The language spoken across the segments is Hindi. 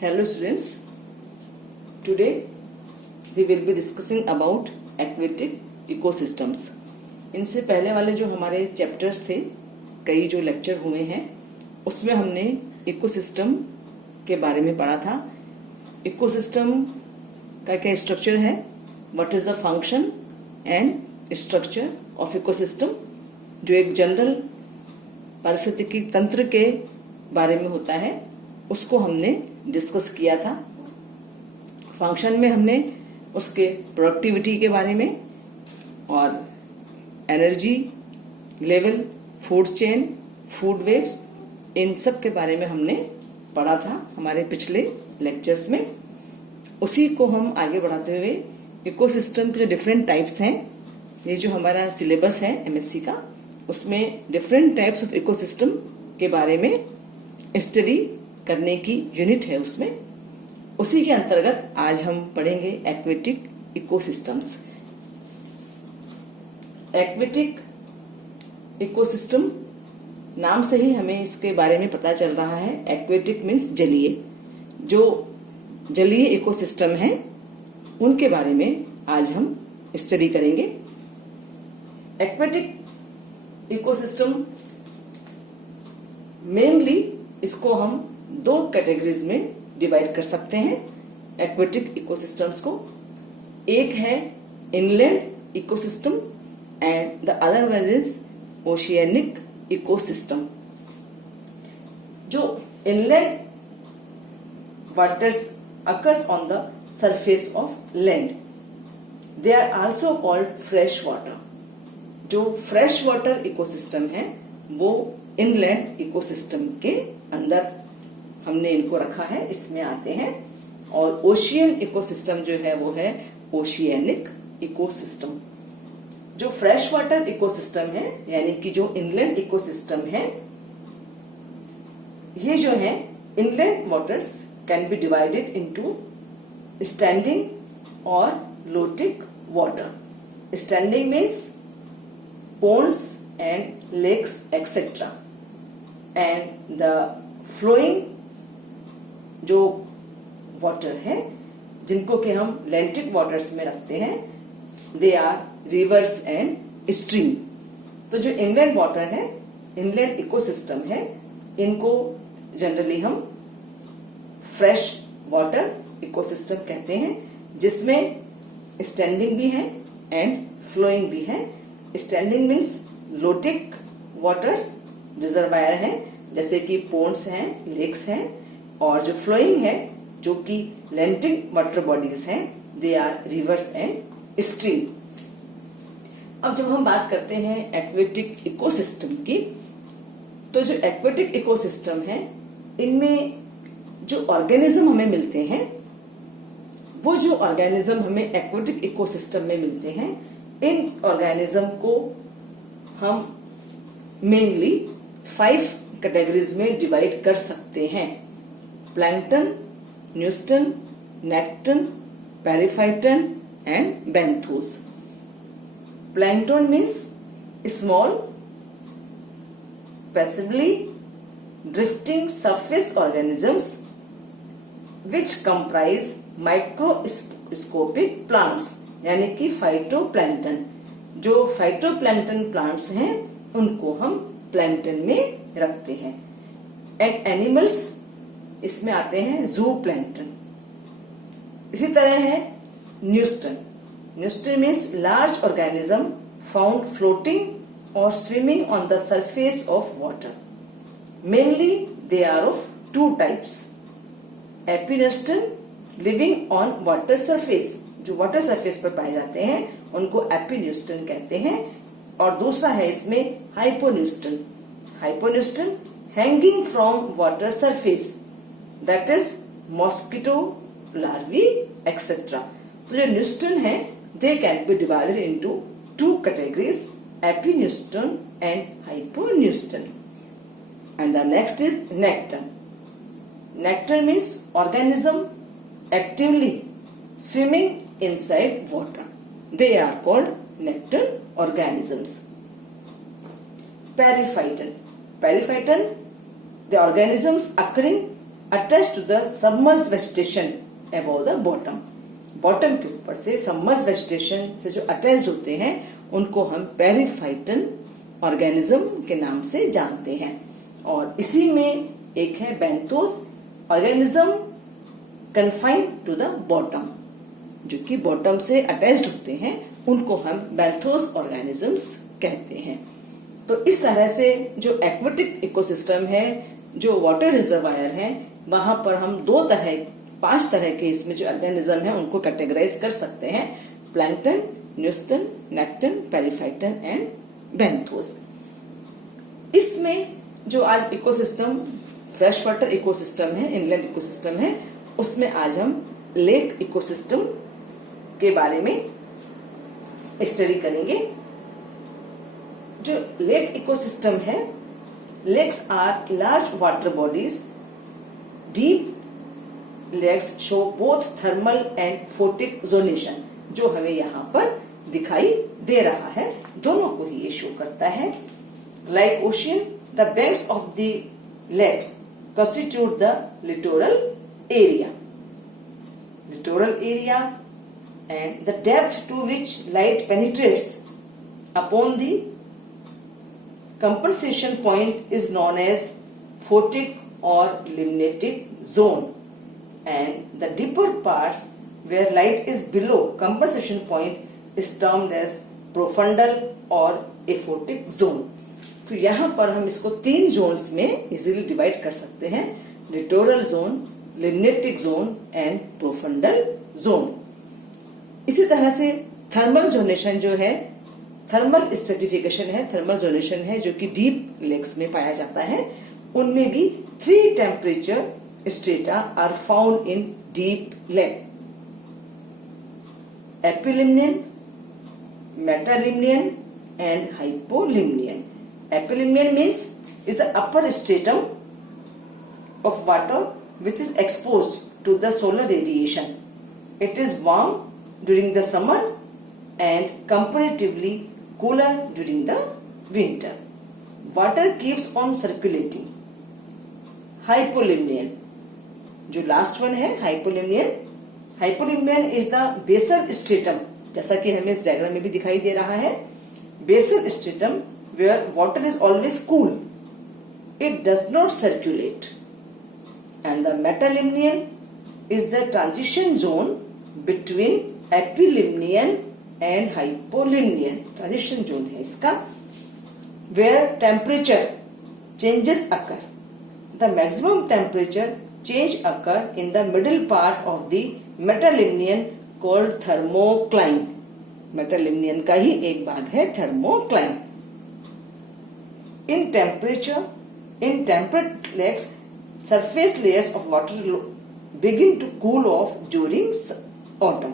Hello students, today we will be discussing about aquatic ecosystems. इनसे पहले वाले जो हमारे चैप्टर्स थे, कई जो लेक्चर हुए हैं, उसमें हमने इकोसिस्टम के बारे में पढ़ा था. इकोसिस्टम का क्या स्ट्रक्चर है, what is the function and structure of ecosystem, जो एक जनरल पारिस्थितिकी तंत्र के बारे में होता है, उसको हमने डिस्कस किया था. फंक्शन में हमने उसके प्रोडक्टिविटी के बारे में और energy level, food chain, food webs, इन सब के बारे में हमने पढ़ा था हमारे पिछले लेक्चर्स में. उसी को हम आगे बढ़ाते हुए इकोसिस्टम के जो डिफरेंट टाइप्स हैं, ये जो हमारा सिलेबस है एमएससी का, उसमें डिफरेंट टाइप्स ऑफ इकोसिस्टम के बारे में स्टडी करने की यूनिट है. उसमें उसी के अंतर्गत आज हम पढ़ेंगे एक्वेटिक इकोसिस्टम्स. एक्वेटिक इकोसिस्टम नाम से ही हमें इसके बारे में पता चल रहा है. एक्वेटिक मीन्स जलीय. जो जलीय इकोसिस्टम है उनके बारे में आज हम स्टडी करेंगे. एक्वेटिक इकोसिस्टम मेनली इसको हम दो कैटेगरीज में डिवाइड कर सकते हैं एक्वेटिक इकोसिस्टम्स को. एक है inland ecosystem and the other one is oceanic ecosystem. जो inland waters occurs on the surface of land, they are also called fresh water. जो फ्रेश वाटर इकोसिस्टम है वो इनलैंड इकोसिस्टम के अंदर हमने इनको रखा है, इसमें आते हैं. और ओशियन इकोसिस्टम जो है वो है ओशियनिक इकोसिस्टम. जो फ्रेश वाटर इकोसिस्टम है यानी कि जो इनलैंड इकोसिस्टम है, ये जो है inland waters can be divided into standing और lotic water. Standing means ponds and lakes etc. and the flowing जो वाटर है जिनको कि हम लैंटिक वाटर्स में रखते हैं, they are rivers and stream. तो जो इनलैंड वाटर है, इनलैंड इकोसिस्टम है, इनको जनरली हम फ्रेश वाटर इकोसिस्टम कहते हैं, जिसमें स्टैंडिंग भी है एंड फ्लोइंग भी है. Standing means lotic waters reservoir हैं, जैसे कि पोन्ड्स हैं, लेक्स हैं. और जो फ्लोइंग है जो कि लैंटिक वाटर बॉडीज हैं, they are rivers and stream. अब जब हम बात करते हैं एक्वेटिक इकोसिस्टम की, तो जो एक्वेटिक इकोसिस्टम है, इनमें जो ऑर्गेनिज्म हमें मिलते हैं, वो जो ऑर्गेनिज्म हमें एक्वेटिक इकोसिस्टम में मिलते हैं, इन ऑर्गेनिज्म को हम मेनली 5 कैटेगरीज में डिवाइड कर सकते हैं. Plankton, neuston, nekton, periphyton and benthos. Plankton means small passively drifting surface organisms which comprise microscopic plants, यानी कि फाइटोप्लैंक्टन. जो फाइटोप्लैंक्टन प्लांट्स हैं उनको हम प्लैंक्टन में रखते हैं. एंड एनिमल्स इसमें आते हैं जू प्लैंक्टन. इसी तरह है neuston. Neuston means large organism found floating और swimming on the surface of water. Mainly they are of 2 types. Epineuston living on water surface, जो वाटर सरफेस पर पाए जाते हैं उनको एपिन्यूस्टन कहते हैं. और दूसरा है इसमें hyponeuston. Hyponeuston hanging from water surface, that is mosquito larvae etcetera. तो जो न्यूस्टन है, they can be divided into 2 categories, epineuston and hyponeuston. And the next is nekton. Nekton means organism actively swimming inside water. They are called nectar organisms. Periphyton. Periphyton, the organisms occurring attach to the submerged vegetation above the bottom. Bottom के ऊपर से सबमर्ज्ड वेजिटेशन से जो अटैच्ड होते हैं उनको हम पेरिफाइटन ऑर्गेनिज्म के नाम से जानते हैं। और इसी में एक है benthos organism confined to the bottom, जो कि बॉटम से अटैच्ड होते हैं उनको हम बेंथोस ऑर्गेनिजम्स कहते हैं। तो इस तरह से जो एक्वेटिक इकोसिस्टम है, जो वाटर रिजर्वायर है, वहां पर हम 5 तरह के इसमें जो ऑर्गेनिज्म है उनको कैटेगराइज कर सकते हैं: plankton, neuston, nekton, periphyton and benthos. इसमें जो आज इकोसिस्टम फ्रेश वाटर इकोसिस्टम है, इनलैंड इकोसिस्टम है, उसमें आज हम लेक इकोसिस्टम के बारे में स्टडी करेंगे। जो लेक इकोसिस्टम है, lakes are large water bodies. Deep lakes show both thermal and photic zonation, जो हमें यहाँ पर दिखाई दे रहा है, दोनों को ही ये शो करता है। Like ocean, the banks of the lakes constitute the littoral area. Littoral area and the depth to which light penetrates upon the compensation point is known as photic or limnatic zone, and the deeper parts where light is below compensation point is termed as profundal or aphotic zone. तो यहाँ पर हम इसको 3 जोन्स में इजीली डिवाइड कर सकते हैं: littoral zone, limnetic zone and profundal zone. इसी तरह से थर्मल जोनेशन जो है, थर्मल स्ट्रेटिफिकेशन है, थर्मल जोनेशन है, जो कि डीप लेक्स में पाया जाता है। उनमें भी 3 temperature strata are found in deep lake: epilimnion, metalimnion and hypolimnion. Epilineal means is the upper stratum of water which is exposed to the solar radiation. It is warm during the summer and comparatively cooler during the winter. Water keeps on circulating. Hypolimnian, जो लास्ट वन है हाइपोलिम्नियन, हाइपोलिम्नियन इज द बेसल स्ट्रेटम, जैसा कि हमें इस डायग्राम में भी दिखाई दे रहा है। Basal stratum where water is always cool, it does not circulate. And the metalimnian is the transition zone between epilimnian and hypolimnian. Transition zone है इसका, where temperature changes occur. The maximum temperature change occur in the middle part of the metalimnian called thermocline. Metalimnian का ही एक भाग है thermocline. In temperate lakes, surface layers of water begin to cool off during autumn.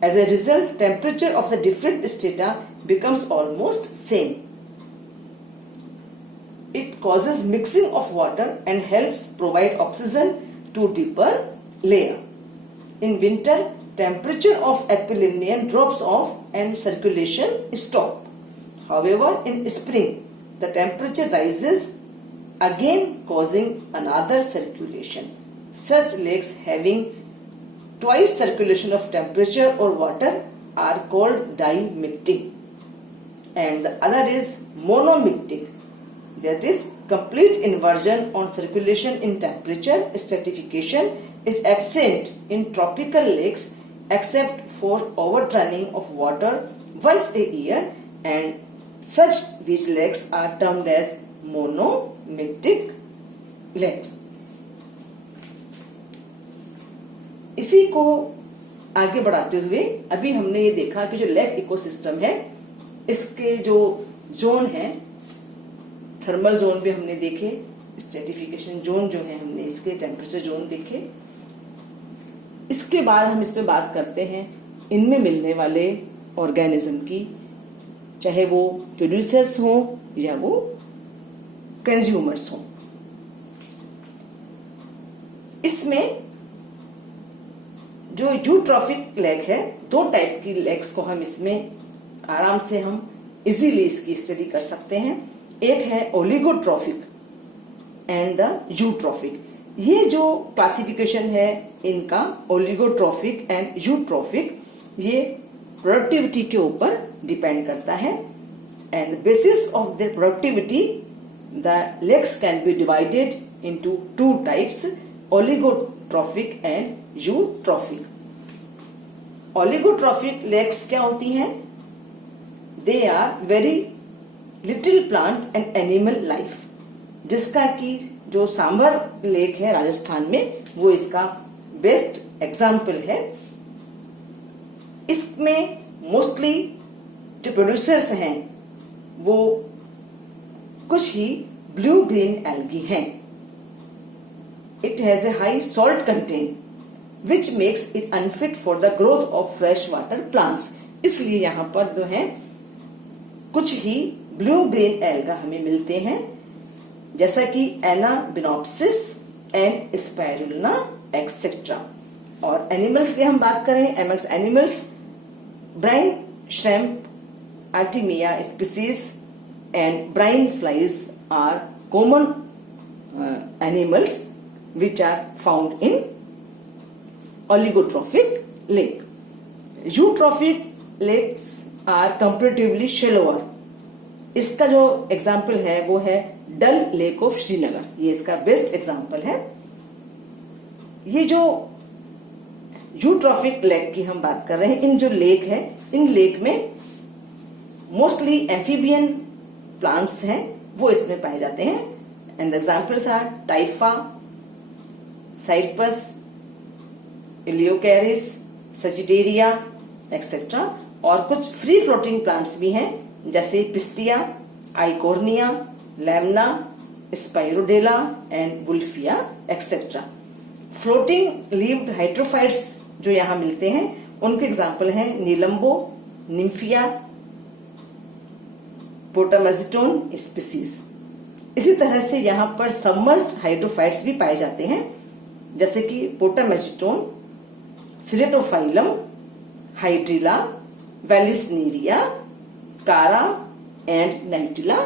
As a result, temperature of the different strata becomes almost same. It causes mixing of water and helps provide oxygen to deeper layer. In winter, temperature of epilimnion drops off and circulation stops. However, in spring, the temperature rises again, causing another circulation. Such lakes having twice circulation of temperature or water are called dimictic, and the other is monomictic, that is complete inversion on circulation in temperature. Stratification is absent in tropical lakes except for overturning of water once a year, and such these lakes are termed as monomictic lakes. इसी को आगे बढ़ाते हुए अभी हमने ये देखा कि जो लेक इकोसिस्टम है, इसके जो जोन है, थर्मल जोन भी हमने देखे, स्ट्रेटिफिकेशन जोन जो है हमने इसके टेम्परेचर जोन देखे। इसके बाद हम इस पे बात करते हैं इनमें मिलने वाले ऑर्गेनिज्म की, चाहे वो प्रोड्यूसर्स हों या वो कंज्यूमर्स हों। इसमें जो यूट्रॉफिक लेक है, 2 टाइप की लेक्स को हम इसमें आराम से हम इजीली इसकी स्टडी कर सकते हैं। एक है ओलिगोट्रॉफिक एंड द यूट्रॉफिक। ये जो क्लासिफिकेशन है इनका ओलिगोट्रॉफिक एंड यूट्रॉफिक, ये प्रोडक्टिविटी के ऊपर डिपेंड करता है। And basis of the productivity the lakes can be divided into two types, oligotrophic and eutrophic. Oligotrophic lakes क्या होती हैं? They are very little plant and animal life, जिसका कि जो सांभर लेक है राजस्थान में वो इसका बेस्ट एग्जाम्पल है। इसमें मोस्टली जो प्रोड्यूसर्स हैं वो कुछ ही ब्लू ग्रीन एल्गी हैं। It has a high salt content which makes it unfit for the growth of fresh water plants. इसलिए यहाँ पर जो है कुछ ही ब्लू ग्रीन एल्गा हमें मिलते हैं, जैसा कि एनाबिनोप्सिस एंड स्पाइरुलिना एक्सेट्रा। और एनिमल्स की हम बात करें, एमएक्स animals, brine shrimp, artemia species and brine flies are common animals which are found in oligotrophic lake. Eutrophic lakes are comparatively shallower. इसका जो एग्जाम्पल है वो है डल लेक ऑफ श्रीनगर, ये इसका बेस्ट एग्जाम्पल है। ये जो यूट्रॉफिक लेक की हम बात कर रहे हैं, इन जो लेक है इन लेक में मोस्टली एम्फीबियन प्लांट्स हैं वो इसमें पाए जाते हैं। And examples are Typha, Cyperus, Eleocharis, Sagittaria etcetera. और कुछ फ्री फ्लोटिंग प्लांट्स भी हैं जैसे Pistia, Eichhornia, Lemna, Spirodela and Wolffia etcetera. Floating leaved hydrophytes जो यहाँ मिलते हैं उनके एग्जाम्पल हैं नीलम्बो, निम्फिया, पोटामेजिटोन स्पीसीज। इसी तरह से यहाँ पर सबमर्ज्ड हाइड्रोफाइट्स भी पाए जाते हैं जैसे कि Potamogeton, Ceratophyllum, Hydrilla, Vallisneria, Chara and Nitella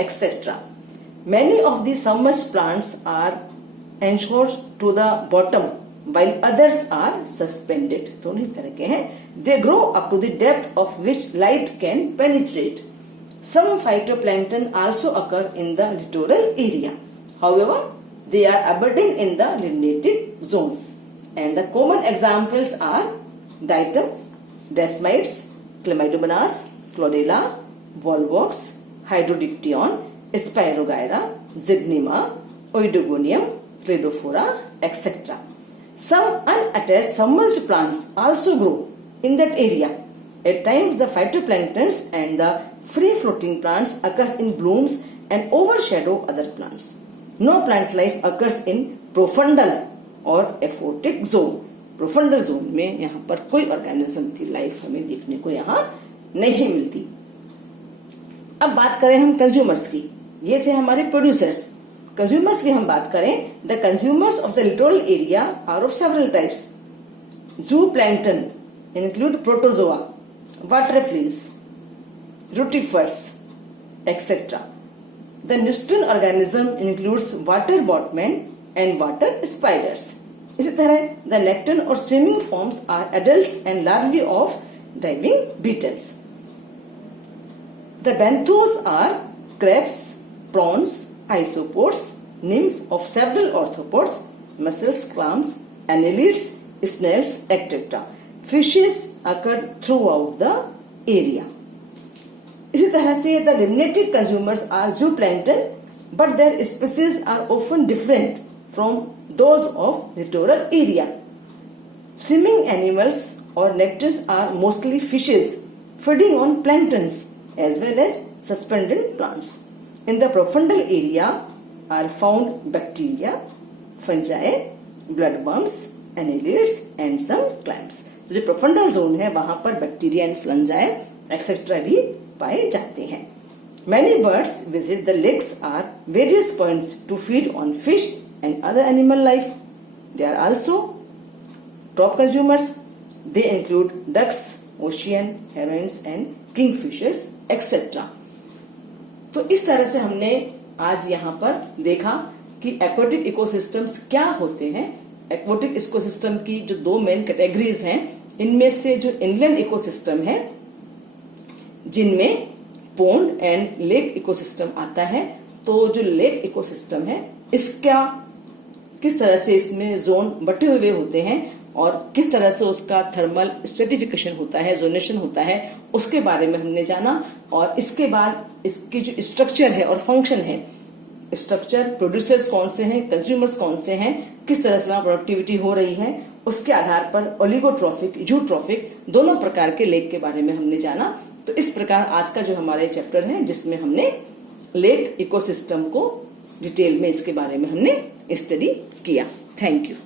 etcetera. Many of the submerged plants are anchored to the bottom while others are suspended. दोनों ही तरह के हैं। They grow up to the depth of which light can penetrate. Some phytoplankton also occur in the littoral area. However, they are abundant in the limnatic zone. And the common examples are diatom, desmites, Chlamydomonas, Chlorella, Volvox, Hydrodictyon, Spirogyra, Zygnema, Oidogonium, Cladophora, etc. Some unattached submerged plants also grow in that area. At times the phytoplanktons and the free-floating plants occurs in blooms and overshadow other plants. No plant life occurs in profundal or aphotic zone. Profundal zone में यहाँ पर कोई ऑर्गेनिज्म की लाइफ हमें देखने को यहाँ नहीं मिलती। अब बात करें हम कंज्यूमर्स की, ये थे हमारे प्रोड्यूसर्स। कंज्यूमर्स की हम बात करें, the consumers of the littoral area are of several types. Zooplankton include protozoa, water fleas, rotifers, etc. The nystern organism includes water boatmen and water spiders. इसी तरह the necton or swimming forms are adults and larvae of diving beetles. The benthos are crabs, prawns, isopods, nymph of several arthropods, mussels, clams, annelids, snails, etc. Fishes occur throughout the area. इसी तरह से the limnatic consumers are zooplankton, but their species are often different from those of littoral area. Swimming animals or nectars are mostly fishes feeding on planktons as well as suspended plants. In the profundal area are found bacteria, fungi, bloodworms, annelids and some clams. जो प्रोफंडल जोन है वहां पर बैक्टीरिया एंड फंजाई एक्सेट्रा भी पाए जाते हैं। Many birds visit the lakes at various points to feed on fish and other animal life. They are also top consumers. They include ducks, ocean herons and kingfishers, etc. तो इस तरह से हमने आज यहाँ पर देखा कि एक्वाटिक इकोसिस्टम्स क्या होते हैं। एक्वाटिक इकोसिस्टम की जो दो मेन कैटेगरीज हैं, इनमें से जो इनलैंड इकोसिस्टम है, जिनमें पोंड एंड लेक इकोसिस्टम आता है, तो जो लेक इकोसिस्टम है इसका किस तरह से इसमें जोन बटे हुए होते हैं और किस तरह से उसका थर्मल स्ट्रेटिफिकेशन होता है, जोनेशन होता है, उसके बारे में हमने जाना। और इसके बाद इसकी जो स्ट्रक्चर है और फंक्शन है, स्ट्रक्चर, प्रोड्यूसर्स कौन से हैं, कंज्यूमर्स कौन से हैं, किस तरह से वहां प्रोडक्टिविटी हो रही है, उसके आधार पर ओलिगोट्रॉफिक, यूट्रॉफिक दोनों प्रकार के लेक के बारे में हमने जाना। तो इस प्रकार आज का जो हमारा चैप्टर है, जिसमें हमने लेक इकोसिस्टम को डिटेल में इसके बारे में हमने स्टडी किया। Thank you.